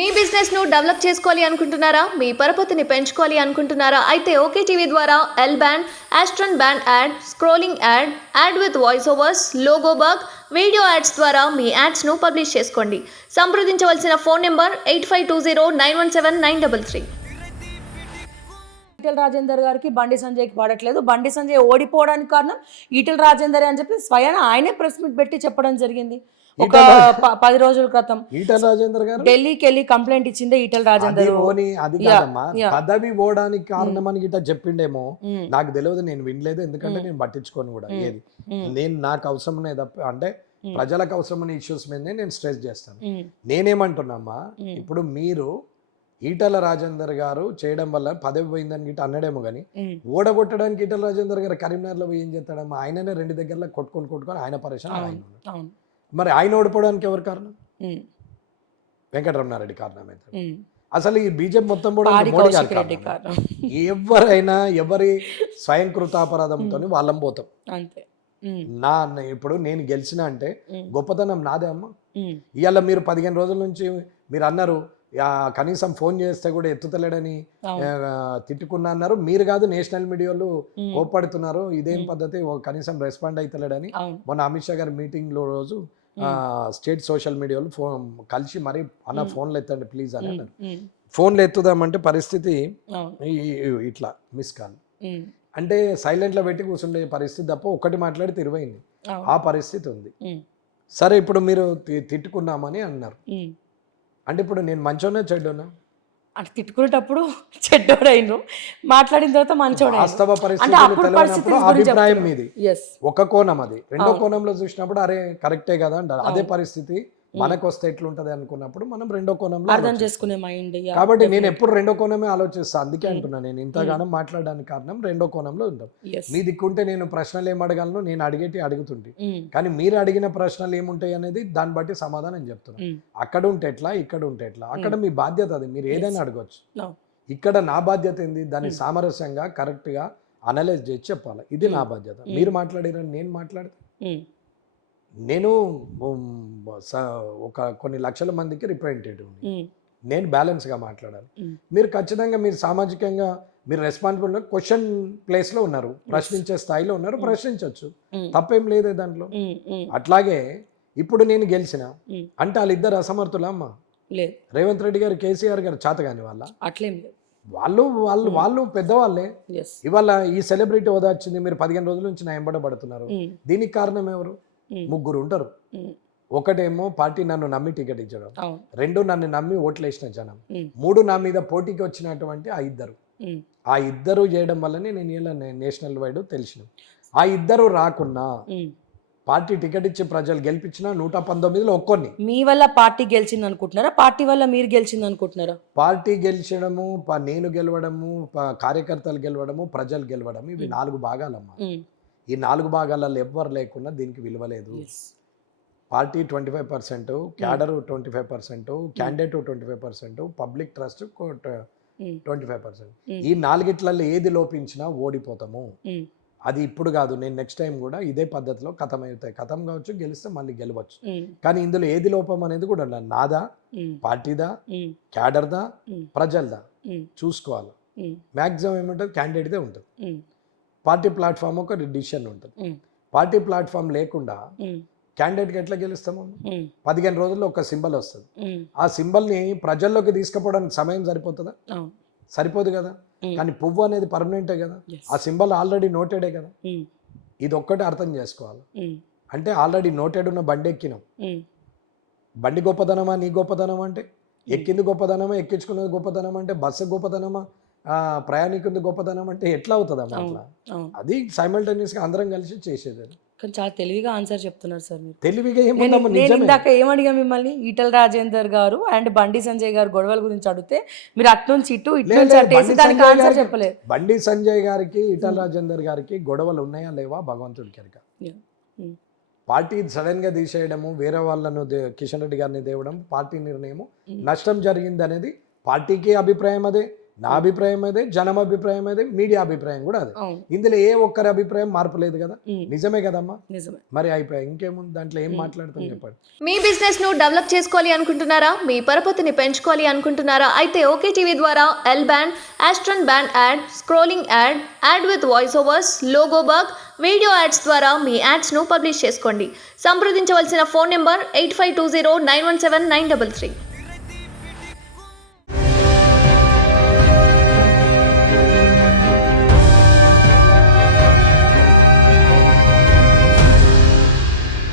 మీ business ను develop చేసుకోవాలి అనుకుంటున్నారా? మీ పరపతిని పెంచుకోవాలి అనుకుంటున్నారా? అయితే ఓకే టీవీ ద్వారా L band, Aston band ad, scrolling ad, ad with voice overs, logo bug, video ads ద్వారా మీ యాడ్స్ ను పబ్లిష్ చేసుకోండి. సంప్రదించవలసిన ఫోన్ నెంబర్ 8520917933. ఈటెల రాజేందర్ గారికి బండి సంజయ్కి పడట్లేదు. బండి సంజయ్ ఓడిపోవడానికి కారణం ఈటెల రాజేందర్ అని చెప్పి స్వయాన ఆయనే ప్రెస్ మీట్ పెట్టి చెప్పడం జరిగింది. ఒక 10 రోజుల క్రితం ఈటెల రాజేందర్ గారు ఢిల్లీకి వెళ్ళి కంప్లైంట్ ఇచ్చిందే ఈటెల రాజేందర్. అది కాదమ్మా, పదవి పోవడానికి కారణం అని గిట్ట చెప్పిండేమో నాకు తెలియదు, నేను వినలేదు. ఎందుకంటే నేను పట్టించుకోను కూడా ఏది. నేను నాకు అవసరం తప్ప అంటే ప్రజలకు అవసరమైన ఇష్యూస్ మీదనే నేను స్ట్రెస్ చేస్తాను. నేనేమంటున్నామ్మా, ఇప్పుడు మీరు ఈటెల రాజేందర్ గారు చేయడం వల్ల పదవి పోయిందని గిట్ట అన్నడేమో కానీ ఓడగొట్టడానికి ఈటెల రాజేందర్ గారు కరీంనగర్లో పోయి ఏం చేస్తాడమ్మా? ఆయననే 2 దగ్గరలో కొట్టుకొని ఆయన పరిశ్రమ ఆయన. మరి ఆయన ఓడిపోవడానికి ఎవరు కారణం? వెంకటరమణారెడ్డి కారణం అయితే. అసలు ఈ బీజేపీ మొత్తం కూడా మోడీ గారు కారణం. ఎవరైనా ఎవరి స్వయంకృతాపరాధంతో వాళ్ళం పోతాం అంతే. ఇప్పుడు నేను గెలిచిన అంటే గొప్పతనం నాదే అమ్మ. ఇవాళ మీరు 15 రోజుల నుంచి మీరు అన్నారు కనీసం ఫోన్ చేస్తే కూడా ఎత్తుతలేడని తిట్టుకున్నా అన్నారు. మీరు కాదు, నేషనల్ మీడియాలో కోప్పడుతున్నారు. ఇదేం పద్ధతి, కనీసం రెస్పాండ్ అవుతలేడని మొన్న అమిత్ షా గారి మీటింగ్ లో రోజు స్టేట్ సోషల్ మీడియాలో ఫోన్ కలిసి మరి అన్న ఫోన్లు ఎత్తండి ప్లీజ్ అని అన్నారు. ఫోన్లు ఎత్తుదామంటే పరిస్థితి ఇట్లా మిస్ కాల్ అంటే సైలెంట్ లో పెట్టి కూర్చుండే పరిస్థితి తప్ప ఒక్కటి మాట్లాడితే 20 ఆ పరిస్థితి ఉంది. సరే, ఇప్పుడు మీరు తిట్టుకున్నామని అన్నారు అంటే ఇప్పుడు నేను మంచోనా చెడ్డోనా? అంటే తిట్టుకునేటప్పుడు చెడ్డోడైను, మాట్లాడిన తర్వాత మంచోడు. వాస్తవ పరిస్థితి అభిప్రాయం మీది ఒక కోణం, అది రెండో కోణంలో చూసినప్పుడు అరే కరెక్టే కదా అంటారు. అదే పరిస్థితి మనకు వస్తే ఎట్లుంటది అనుకున్నప్పుడు మనం రెండో కోణంలో అర్థం చేసుకునే మైండ్. కాబట్టి నేను ఎప్పుడు రెండో కోణమే ఆలోచిస్తాను. అందుకే అంటున్నా, నేను ఇంతగానో మాట్లాడడానికి కారణం రెండో కోణంలో ఉంటాం. మీ దిక్కుంటే నేను ప్రశ్నలు ఏం అడగలను, నేను అడుగుతుంటే, కానీ మీరు అడిగిన ప్రశ్నలు ఏముంటాయి అనేది దాన్ని బట్టి సమాధానం చెప్తున్నాను. అక్కడ ఉంటే ఎట్లా, ఇక్కడ ఉంటే ఎట్లా, అక్కడ మీ బాధ్యత అది, మీరు ఏదైనా అడగవచ్చు. ఇక్కడ నా బాధ్యత ఏంది, దాన్ని సామరస్యంగా కరెక్ట్ గా అనలైజ్ చేసి చెప్పాలి. ఇది నా బాధ్యత. మీరు మాట్లాడిరని నేను మాట్లాడితే నేను కొన్ని లక్షల మందికి రిప్రజెంటేటివ్, నేను బ్యాలెన్స్గా మాట్లాడాలి. మీరు ఖచ్చితంగా మీరు సామాజికంగా మీరు రెస్పాన్సిబుల్ క్వశ్చన్ ప్లేస్లో ఉన్నారు, ప్రశ్నించే స్థాయిలో ఉన్నారు, ప్రశ్నించవచ్చు, తప్పేం లేదే దాంట్లో. అట్లాగే ఇప్పుడు నేను గెలిచిన అంటే వాళ్ళిద్దరు అసమర్థులా అమ్మా? రేవంత్ రెడ్డి గారు, కేసీఆర్ గారు చేతగాని వాళ్ళ? అట్లేం లేదు, వాళ్ళు పెద్దవాళ్ళే. ఇవాళ ఈ సెలబ్రిటీ హోదా వచ్చింది, మీరు 15 రోజుల నుంచి నా ఎంబడబడుతున్నారు. దీనికి కారణం ఎవరు? 3 ఉంటారు. ఒకటేమో పార్టీ నన్ను నమ్మి టికెట్ ఇచ్చడం, 2 నన్ను నమ్మి ఓట్లు వేసిన జనం, 3 నా మీద పోటీకి వచ్చినటువంటి ఆ ఇద్దరు చేయడం వల్లనే నేను ఇలా నేషనల్ వైడ్ తెలిసిన. ఆ ఇద్దరు రాకున్నా పార్టీ టికెట్ ఇచ్చి ప్రజలు గెలిపించిన 119లో ఒక్కొన్ని. మీ వల్ల పార్టీ గెలిచింది అనుకుంటున్నారా, పార్టీ వల్ల మీరు గెలిచింది అనుకుంటున్నారా? పార్టీ గెలిచడము, నేను గెలవడము, కార్యకర్తలు గెలవడము, ప్రజలు గెలవడము, ఇవి 4 భాగాలమ్మా. ఈ 4 భాగాలలో ఎవ్వరు లేకుండా దీనికి విలువ లేదు. Party 25%, cadre 25%, candidate 25%, public trust 25%. ఈ 4గిట్లలో ఏది లోపించినా ఓడిపోతాము. అది ఇప్పుడు కాదు, నేను నెక్స్ట్ టైం కూడా ఇదే పద్ధతిలో కథం అవుతాయి. కథం కావచ్చు, గెలిస్తే మళ్ళీ గెలవచ్చు. కానీ ఇందులో ఏది లోపం అనేది కూడా నాదా, పార్టీదా, క్యాడర్దా, ప్రజలదా చూసుకోవాలి. మ్యాక్సిమం ఏముంటుంది, క్యాండిడేట్దే ఉంటుంది. పార్టీ ప్లాట్ఫామ్ ఒక డిసిషన్ ఉంటుంది. పార్టీ ప్లాట్ఫామ్ లేకుండా క్యాండిడేట్కి ఎట్లా గెలుస్తాము? 15 రోజుల్లో ఒక సింబల్ వస్తుంది. ఆ సింబల్ని ప్రజల్లోకి తీసుకుపోవడానికి సమయం సరిపోతుందా? సరిపోదు కదా. కానీ పువ్వు అనేది పర్మనెంటే కదా, ఆ సింబల్ ఆల్రెడీ నోటెడే కదా. ఇది ఒక్కటే అర్థం చేసుకోవాలి. అంటే ఆల్రెడీ నోటెడ్ ఉన్న బండి ఎక్కినాం. బండి గొప్పతనమా, నీ గొప్పతనం అంటే? ఎక్కింది గొప్పతనమా, ఎక్కించుకున్నది గొప్పతనం అంటే? బస్సు గొప్పతనమా, ప్రయాణికుడి గొప్పతనం అంటే? ఎట్లా అవుతుంది అమ్మా అట్లా? అది సైమల్టేనియస్ గా అందరం కలిసి చేసేది. కానీ చాలా తెలివిగా ఆన్సర్ చెప్తున్నారు సార్ మీరు. తెలివిగా ఇందాక ఏమడిగా మిమ్మల్ని, ఈటెల రాజేందర్ గారు అండ్ బండి సంజయ్ గారు గొడవల గురించి అడిగితే మీరు అట్నుంచి ఇటు దానికి ఆన్సర్ చెప్పలేదు. బండి సంజయ్ గారికి, ఈటెల రాజేందర్ గారికి గొడవలు ఉన్నాయా లేవా భగవంతుడికి ఎరుక. పార్టీ సడన్ గా తీసేయడము, వేరే వాళ్ళను కిషన్ రెడ్డి గారిని తేవడం పార్టీ నిర్ణయము, నష్టం జరిగింది అనేది పార్టీకి అభిప్రాయం అదే, నా అభిప్రాయం అదే, జనం అభిప్రాయం అదే, మీడియా అభిప్రాయం కూడా అదే. అవును. ఇందులో ఏ ఒక్కరి అభిప్రాయం మార్పు లేదు కదా. నిజమే కదమ్మా. నిజమే. మరి అయిపోయాయి, ఇంకేముంది దాంట్లో, ఏం మాట్లాడతాం చెప్పండి. మీ బిజినెస్ ను డెవలప్ చేసుకోవాలి అనుకుంటున్నారా? మీ పరపతిని పెంచుకోవాలి అనుకుంటున్నారా? అయితే ఓకే టీవీ ద్వారా L band, Aston band ad, scrolling ad, ad with voice overs, logo bug, video ads ద్వారా మీ యాడ్స్ ను పబ్లిష్ చేసుకోండి. సంప్రదించవలసిన ఫోన్ నెంబర్ 8520917933.